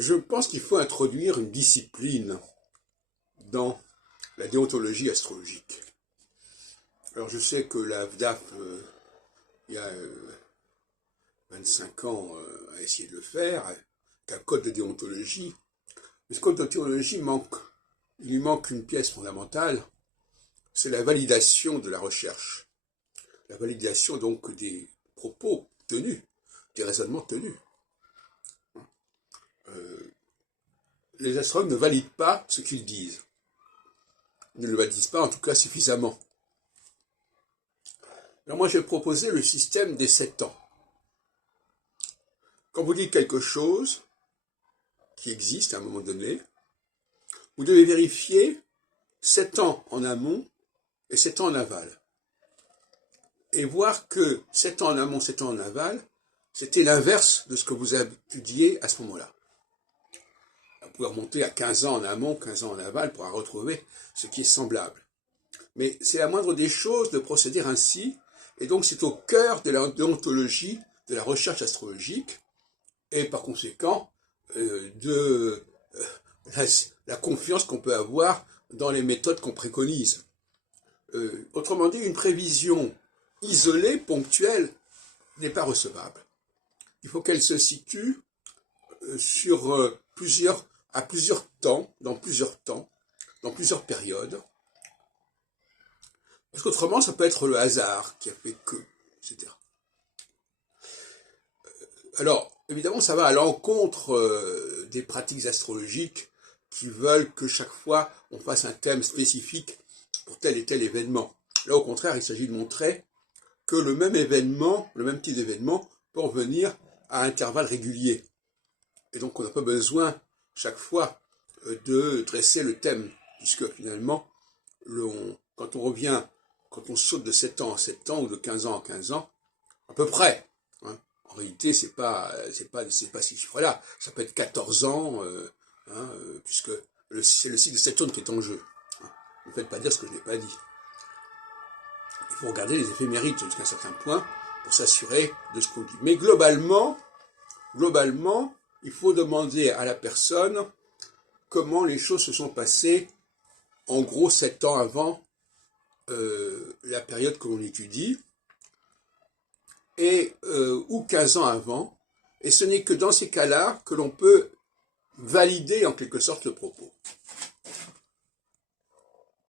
Je pense qu'il faut introduire une discipline dans la déontologie astrologique. Alors je sais que la VDAF, il y a 25 ans, a essayé de le faire, avec un code de déontologie. Mais ce code de déontologie il lui manque une pièce fondamentale, c'est la validation de la recherche. La validation donc des propos tenus, des raisonnements tenus. Les astrologues ne valident pas ce qu'ils disent. Ils ne le valident pas en tout cas suffisamment. Alors moi j'ai proposé le système des 7 ans. Quand vous dites quelque chose qui existe à un moment donné, vous devez vérifier 7 ans en amont et 7 ans en aval. Et voir que 7 ans en amont, 7 ans en aval, c'était l'inverse de ce que vous étudiez à ce moment-là. Vous pouvez remonter à 15 ans en amont, 15 ans en aval pour retrouver ce qui est semblable. Mais c'est la moindre des choses de procéder ainsi, et donc c'est au cœur de la déontologie, de la recherche astrologique, et par conséquent de la confiance qu'on peut avoir dans les méthodes qu'on préconise. Autrement dit, une prévision isolée, ponctuelle, n'est pas recevable. Il faut qu'elle se situe sur plusieurs temps, dans plusieurs périodes. Parce qu'autrement, ça peut être le hasard qui a fait que, etc. Alors, évidemment, ça va à l'encontre des pratiques astrologiques qui veulent que chaque fois, on fasse un thème spécifique pour tel et tel événement. Là, au contraire, il s'agit de montrer que le même événement, le même type d'événement, peut revenir à intervalles réguliers. Et donc, on n'a pas besoin, chaque fois, de dresser le thème, puisque finalement, quand on saute de 7 ans en 7 ans, ou de 15 ans en 15 ans, à peu près, hein. En réalité, c'est pas ces chiffres-là. Ça peut être 14 ans, puisque c'est le cycle de Saturne qui est en jeu. Hein. Ne faites pas dire ce que je n'ai pas dit. Il faut regarder les éphémérides jusqu'à un certain point pour s'assurer de ce qu'on dit. Mais globalement, il faut demander à la personne comment les choses se sont passées, en gros, 7 ans avant la période que l'on étudie, ou 15 ans avant, et ce n'est que dans ces cas-là que l'on peut valider en quelque sorte le propos.